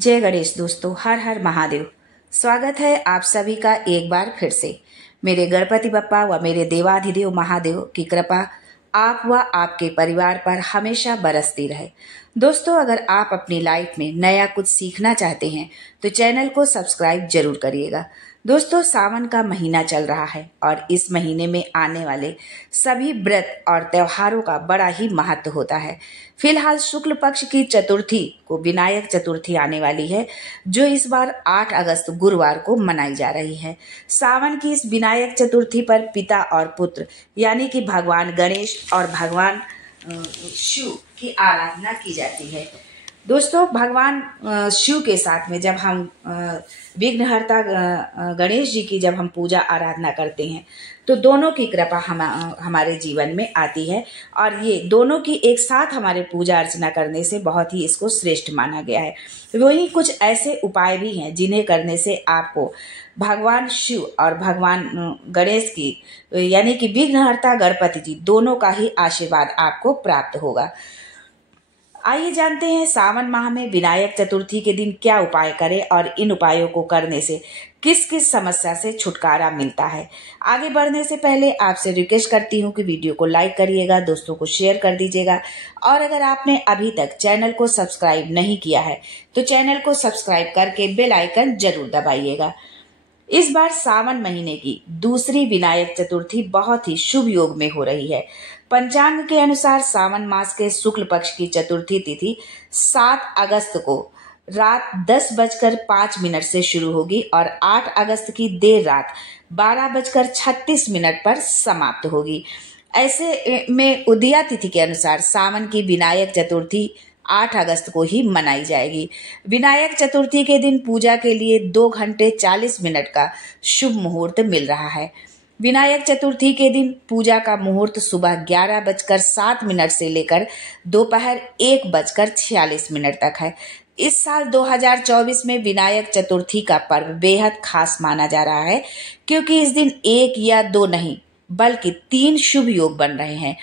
जय गणेश दोस्तों, हर हर महादेव। स्वागत है आप सभी का एक बार फिर से। मेरे गणपति बप्पा व मेरे देवाधिदेव महादेव की कृपा आप व आपके परिवार पर हमेशा बरसती रहे। दोस्तों, अगर आप अपनी लाइफ में नया कुछ सीखना चाहते हैं तो चैनल को सब्सक्राइब जरूर करिएगा। दोस्तों, सावन का महीना चल रहा है और इस महीने में आने वाले सभी व्रत और त्योहारों का बड़ा ही महत्व होता है। फिलहाल शुक्ल पक्ष की चतुर्थी को विनायक चतुर्थी आने वाली है, जो इस बार 8 अगस्त गुरुवार को मनाई जा रही है। सावन की इस विनायक चतुर्थी पर पिता और पुत्र यानी कि भगवान गणेश और भगवान शिव की आराधना की जाती है। दोस्तों, भगवान शिव के साथ में जब हम विघ्नहर्ता गणेश जी की जब हम पूजा आराधना करते हैं तो दोनों की कृपा हमारे जीवन में आती है और ये दोनों की एक साथ हमारे पूजा अर्चना करने से बहुत ही इसको श्रेष्ठ माना गया है। वही कुछ ऐसे उपाय भी हैं जिन्हें करने से आपको भगवान शिव और भगवान गणेश की यानी कि विघ्नहर्ता गणपति जी दोनों का ही आशीर्वाद आपको प्राप्त होगा। आइए जानते हैं सावन माह में विनायक चतुर्थी के दिन क्या उपाय करें और इन उपायों को करने से किस किस समस्या से छुटकारा मिलता है। आगे बढ़ने से पहले आपसे रिक्वेस्ट करती हूँ कि वीडियो को लाइक करिएगा, दोस्तों को शेयर कर दीजिएगा और अगर आपने अभी तक चैनल को सब्सक्राइब नहीं किया है तो चैनल को सब्सक्राइब करके बेल आइकन जरूर दबाइएगा। इस बार सावन महीने की दूसरी विनायक चतुर्थी बहुत ही शुभ योग में हो रही है। पंचांग के अनुसार सावन मास के शुक्ल पक्ष की चतुर्थी तिथि 7 अगस्त को रात 10:05 से शुरू होगी और 8 अगस्त की देर रात 12:36 पर समाप्त होगी। ऐसे में उदया तिथि के अनुसार सावन की विनायक चतुर्थी 8 अगस्त को ही मनाई जाएगी। विनायक चतुर्थी के दिन पूजा के लिए 2 घंटे 40 मिनट का शुभ मुहूर्त मिल रहा है। विनायक चतुर्थी के दिन पूजा का मुहूर्त सुबह 11:07 से लेकर दोपहर 1:46 तक है। इस साल 2024 में विनायक चतुर्थी का पर्व बेहद खास माना जा रहा है, क्योंकि इस दिन 1 या 2 नहीं बल्कि 3 शुभ योग बन रहे हैं।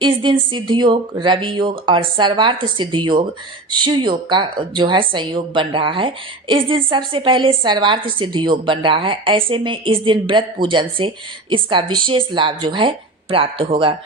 इस दिन सिद्ध योग, रवि योग और सर्वार्थ सिद्ध योग शिव योग का जो है संयोग बन रहा है। इस दिन सबसे पहले सर्वार्थ सिद्ध योग बन रहा है। ऐसे में इस दिन व्रत पूजन से इसका विशेष लाभ जो है प्राप्त होगा।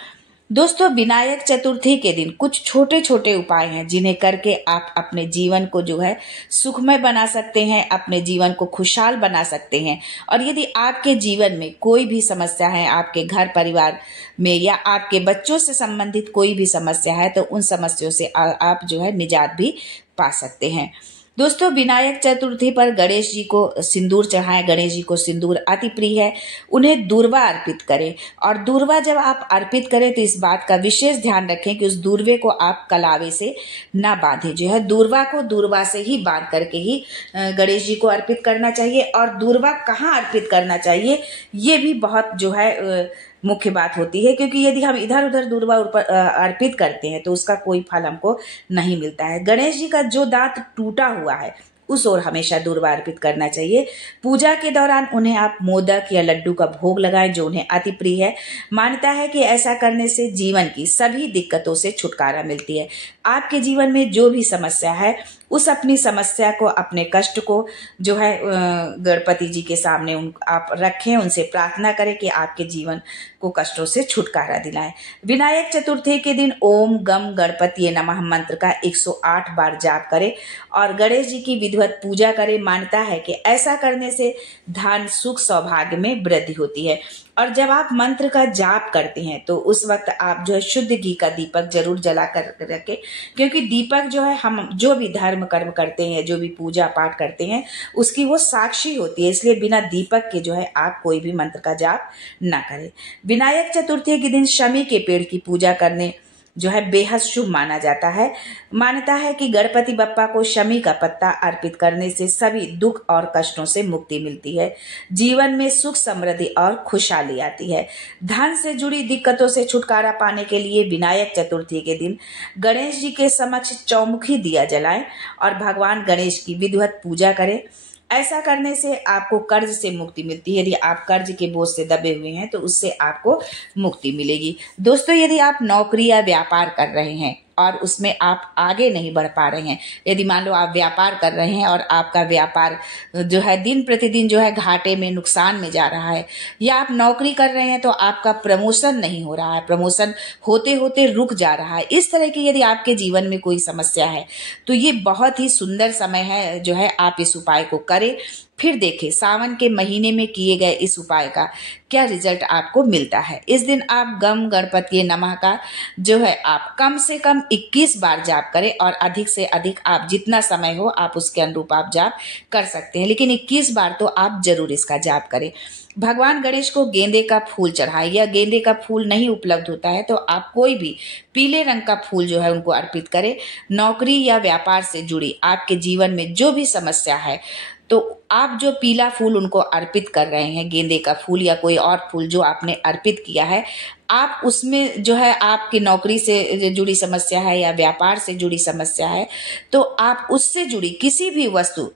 दोस्तों, विनायक चतुर्थी के दिन कुछ छोटे छोटे उपाय हैं जिन्हें करके आप अपने जीवन को जो है सुखमय बना सकते हैं, अपने जीवन को खुशहाल बना सकते हैं। और यदि आपके जीवन में कोई भी समस्या है, आपके घर परिवार में या आपके बच्चों से संबंधित कोई भी समस्या है तो उन समस्याओं से आप जो है निजात भी पा सकते हैं। दोस्तों, विनायक चतुर्थी पर गणेश जी को सिंदूर चढ़ाएं। गणेश जी को सिंदूर अति प्रिय है, उन्हें दूर्वा अर्पित करें। और दूर्वा जब आप अर्पित करें तो इस बात का विशेष ध्यान रखें कि उस दूर्वे को आप कलावे से ना बांधें। जो है दूर्वा को दूर्वा से ही बांध करके ही गणेश जी को अर्पित करना चाहिए। और दूर्वा कहाँ अर्पित करना चाहिए ये भी बहुत जो है मुख्य बात होती है, क्योंकि यदि हम इधर उधर दूर्वा अर्पित करते हैं तो उसका कोई फल हमको नहीं मिलता है। गणेश जी का जो दांत टूटा हुआ है उस ओर हमेशा दूर्वा अर्पित करना चाहिए। पूजा के दौरान उन्हें आप मोदक या लड्डू का भोग लगाएं जो उन्हें अति प्रिय है। मान्यता है कि ऐसा करने से जीवन की सभी दिक्कतों से छुटकारा मिलती है। आपके जीवन में जो भी समस्या है उस अपनी समस्या को, अपने कष्ट को जो है गणपति जी के सामने आप रखें, उनसे प्रार्थना करें कि आपके जीवन को कष्टों से छुटकारा दिलाएं। विनायक चतुर्थी के दिन ओम गम गणपति नमः मंत्र का 108 बार जाप करें और गणेश जी की विधिवत पूजा करें। मान्यता है कि ऐसा करने से धन, सुख, सौभाग्य में वृद्धि होती है। और जब आप मंत्र का जाप करते हैं तो उस वक्त आप जो है शुद्ध घी का दीपक जरूर जला कर रखें, क्योंकि दीपक जो है हम जो भी धर्म कर्म करते हैं, जो भी पूजा पाठ करते हैं उसकी वो साक्षी होती है। इसलिए बिना दीपक के जो है आप कोई भी मंत्र का जाप ना करें। विनायक चतुर्थी के दिन शमी के पेड़ की पूजा करने जो है बेहद शुभ माना जाता है। मान्यता है कि गणपति बप्पा को शमी का पत्ता अर्पित करने से सभी दुख और कष्टों से मुक्ति मिलती है। जीवन में सुख, समृद्धि और खुशहाली आती है। धन से जुड़ी दिक्कतों से छुटकारा पाने के लिए विनायक चतुर्थी के दिन गणेश जी के समक्ष चौमुखी दिया जलाएं और भगवान गणेश की विधिवत पूजा करें। ऐसा करने से आपको कर्ज से मुक्ति मिलती है। यदि आप कर्ज के बोझ से दबे हुए हैं तो उससे आपको मुक्ति मिलेगी। दोस्तों, यदि आप नौकरी या व्यापार कर रहे हैं और उसमें आप आगे नहीं बढ़ पा रहे हैं, यदि मान लो आप व्यापार कर रहे हैं और आपका व्यापार जो है दिन प्रतिदिन जो है घाटे में, नुकसान में जा रहा है, या आप नौकरी कर रहे हैं तो आपका प्रमोशन नहीं हो रहा है, प्रमोशन होते होते रुक जा रहा है, इस तरह की यदि आपके जीवन में कोई समस्या है तो ये बहुत ही सुंदर समय है जो है आप इस उपाय को करें। फिर देखें सावन के महीने में किए गए इस उपाय का क्या रिजल्ट आपको मिलता है। इस दिन आप गम गणपति नमः का जो है आप कम से कम 21 बार जाप करें, और अधिक से अधिक आप जितना समय हो आप उसके अनुरूप आप जाप कर सकते हैं, लेकिन 21 बार तो आप जरूर इसका जाप करें। भगवान गणेश को गेंदे का फूल चढ़ाएं, या गेंदे का फूल नहीं उपलब्ध होता है तो आप कोई भी पीले रंग का फूल जो है उनको अर्पित करें। नौकरी या व्यापार से जुड़ी आपके जीवन में जो भी समस्या है तो आप जो पीला फूल उनको अर्पित कर रहे हैं, गेंदे का फूल या कोई और फूल जो आपने अर्पित किया है, आप उसमें जो है आपकी नौकरी से जुड़ी समस्या है या व्यापार से जुड़ी समस्या है तो आप उससे जुड़ी किसी भी वस्तु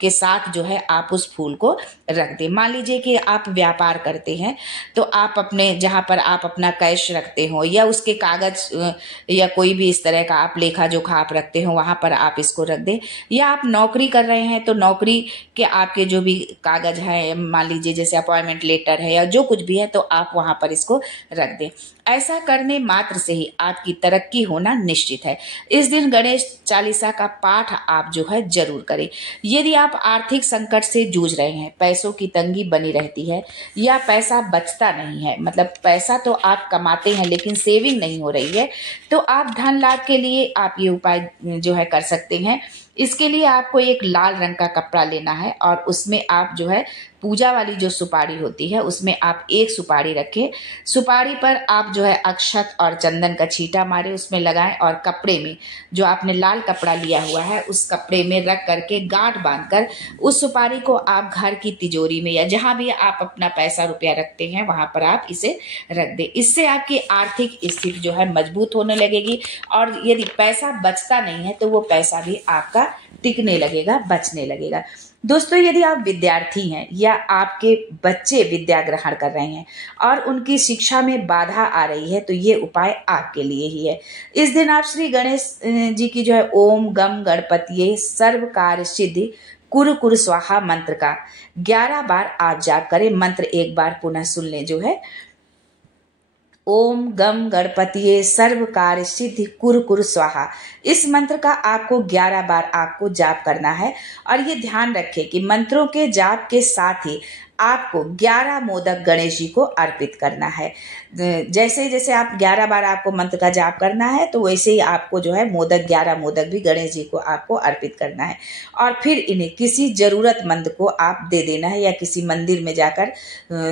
के साथ जो है आप उस फूल को रख दें। मान लीजिए कि आप व्यापार करते हैं तो आप अपने जहां पर आप अपना कैश रखते हो या उसके कागज या कोई भी इस तरह का आप लेखा जोखा आप रखते हो वहां पर आप इसको रख दें। या आप नौकरी कर रहे हैं तो नौकरी के आपके जो भी कागज है, मान लीजिए जैसे अपॉइंटमेंट लेटर है या जो कुछ भी है, तो आप वहां पर इसको रख दें। ऐसा करने मात्र से ही आपकी तरक्की होना निश्चित है। इस दिन गणेश चालीसा का पाठ आप जो है जरूर करें। यदि आप आर्थिक संकट से जूझ रहे हैं, पैसों की तंगी बनी रहती है या पैसा बचता नहीं है, मतलब पैसा तो आप कमाते हैं लेकिन सेविंग नहीं हो रही है, तो आप धन लाभ के लिए आप ये उपाय जो है कर सकते हैं। इसके लिए आपको एक लाल रंग का कपड़ा लेना है और उसमें आप जो है पूजा वाली जो सुपारी होती है उसमें आप एक सुपारी रखें। सुपारी पर आप जो है अक्षत और चंदन का छींटा मारे, उसमें लगाएं और कपड़े में जो आपने लाल कपड़ा लिया हुआ है उस कपड़े में रख करके गांठ बांधकर उस सुपारी को आप घर की तिजोरी में या जहां भी आप अपना पैसा रुपया रखते हैं वहां पर आप इसे रख दें। इससे आपकी आर्थिक स्थिति जो है मजबूत होने लगेगी, और यदि पैसा बचता नहीं है तो वो पैसा भी आपका टिकने लगेगा, बचने लगेगा। दोस्तों, यदि आप विद्यार्थी हैं या आपके बच्चे विद्या ग्रहण कर रहे हैं और उनकी शिक्षा में बाधा आ रही है तो ये उपाय आपके लिए ही है। इस दिन आप श्री गणेश जी की जो है ओम गम गणपतिये सर्व कार्य सिद्धि कुरु कुरु स्वाहा मंत्र का 11 बार आप जाप करें। मंत्र एक बार पुनः सुन लें, जो है ओम गम गणपतिये सर्व कार्य सिद्धि कुरु कुरु स्वाहा। इस मंत्र का आपको 11 बार आपको जाप करना है, और ये ध्यान रखें कि मंत्रों के जाप के साथ ही आपको 11 मोदक गणेश जी को अर्पित करना है। जैसे जैसे आप 11 बार आपको मंत्र का जाप करना है तो वैसे ही आपको जो है 11 मोदक भी गणेश जी को आपको अर्पित करना है, और फिर इन्हें किसी जरूरतमंद को आप दे देना है, या किसी मंदिर में जाकर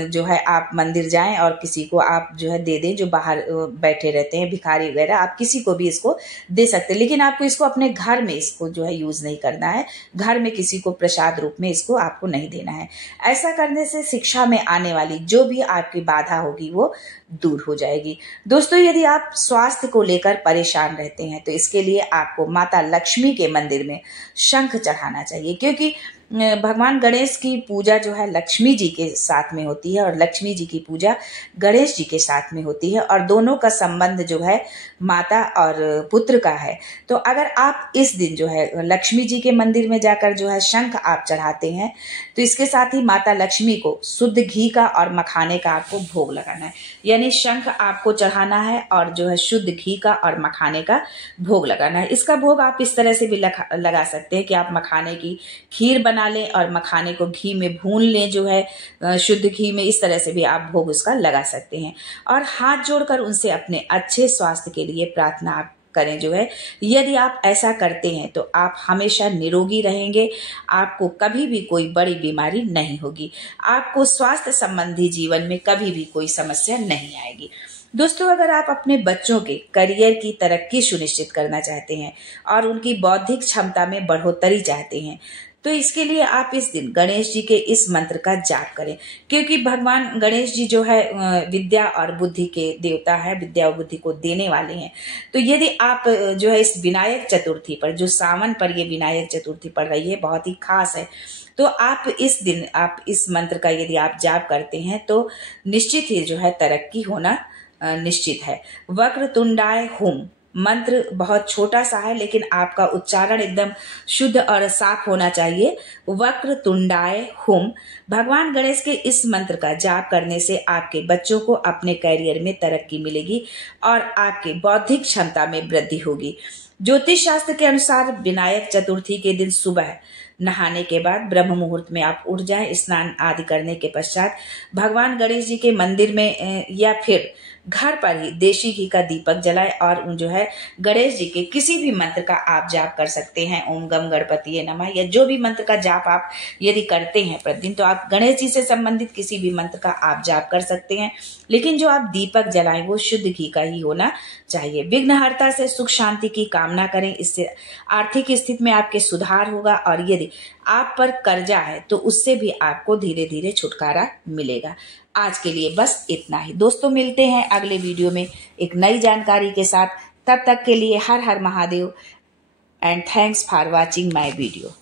जो है आप मंदिर जाएं और किसी को आप जो है दे दें जो बाहर बैठे रहते हैं, भिखारी वगैरह, आप किसी को भी इसको दे सकते हैं। लेकिन आपको इसको अपने घर में इसको जो है यूज नहीं करना है, घर में किसी को प्रसाद रूप में इसको आपको नहीं देना है। ऐसा करने से शिक्षा में आने वाली जो भी आपकी बाधा होगी वो दूर हो जाएगी। दोस्तों, यदि आप स्वास्थ्य को लेकर परेशान रहते हैं तो इसके लिए आपको माता लक्ष्मी के मंदिर में शंख चढ़ाना चाहिए, क्योंकि भगवान गणेश की पूजा जो है लक्ष्मी जी के साथ में होती है और लक्ष्मी जी की पूजा गणेश जी के साथ में होती है, और दोनों का संबंध जो है माता और पुत्र का है। तो अगर आप इस दिन जो है लक्ष्मी जी के मंदिर में जाकर जो है शंख आप चढ़ाते हैं तो इसके साथ ही माता लक्ष्मी को शुद्ध घी का और मखाने का आपको भोग लगाना है। यानी शंख आपको चढ़ाना है और जो है शुद्ध घी का और मखाने का भोग लगाना है। इसका भोग आप इस तरह से भी लगा सकते हैं कि आप मखाने की खीर बना लें और मखाने को घी में भून लें, जो है शुद्ध घी में, इस तरह से भी आप भोग उसका लगा सकते हैं। और हाथ जोड़कर उनसे अपने अच्छे स्वास्थ्य के लिए प्रार्थना आप करें। जो है यदि आप ऐसा करते हैं तो आप हमेशा निरोगी रहेंगे, आपको कभी भी कोई बड़ी बीमारी नहीं होगी, आपको स्वास्थ्य संबंधी जीवन में कभी भी कोई समस्या नहीं आएगी। दोस्तों, अगर आप अपने बच्चों के करियर की तरक्की सुनिश्चित करना चाहते हैं और उनकी बौद्धिक क्षमता में बढ़ोतरी चाहते हैं तो इसके लिए आप इस दिन गणेश जी के इस मंत्र का जाप करें, क्योंकि भगवान गणेश जी जो है विद्या और बुद्धि के देवता है, विद्या और बुद्धि को देने वाले हैं। तो यदि आप जो है इस विनायक चतुर्थी पर, जो सावन पर ये विनायक चतुर्थी पड़ रही है, बहुत ही खास है, तो आप इस दिन आप इस मंत्र का यदि आप जाप करते हैं तो निश्चित ही जो है तरक्की होना निश्चित है। वक्रतुंडाय हुम मंत्र बहुत छोटा सा है, लेकिन आपका उच्चारण एकदम शुद्ध और साफ होना चाहिए। वक्र तुंडाय हुम। भगवान गणेश के इस मंत्र का जाप करने से आपके बच्चों को अपने करियर में तरक्की मिलेगी और आपकी बौद्धिक क्षमता में वृद्धि होगी। ज्योतिष शास्त्र के अनुसार विनायक चतुर्थी के दिन सुबह नहाने के बाद ब्रह्म मुहूर्त में आप उठ जाएं। स्नान आदि करने के पश्चात भगवान गणेश जी के मंदिर में या फिर घर पर ही देशी घी का दीपक जलाए और जो है गणेश जी के किसी भी मंत्र का आप जाप कर सकते हैं। ओम गम गणपतिये नमः या जो भी मंत्र का जाप आप यदि करते हैं प्रतिदिन, तो आप गणेश जी से संबंधित किसी भी मंत्र का आप जाप कर सकते हैं। लेकिन जो आप दीपक जलाएं वो शुद्ध घी का ही होना चाहिए। विघ्नहर्ता से सुख शांति की कामना करें, इससे आर्थिक स्थिति में आपके सुधार होगा और यदि आप पर कर्जा है तो उससे भी आपको धीरे धीरे छुटकारा मिलेगा। आज के लिए बस इतना ही दोस्तों, मिलते हैं अगले वीडियो में एक नई जानकारी के साथ। तब तक के लिए हर हर Mahadev and thanks for watching my video.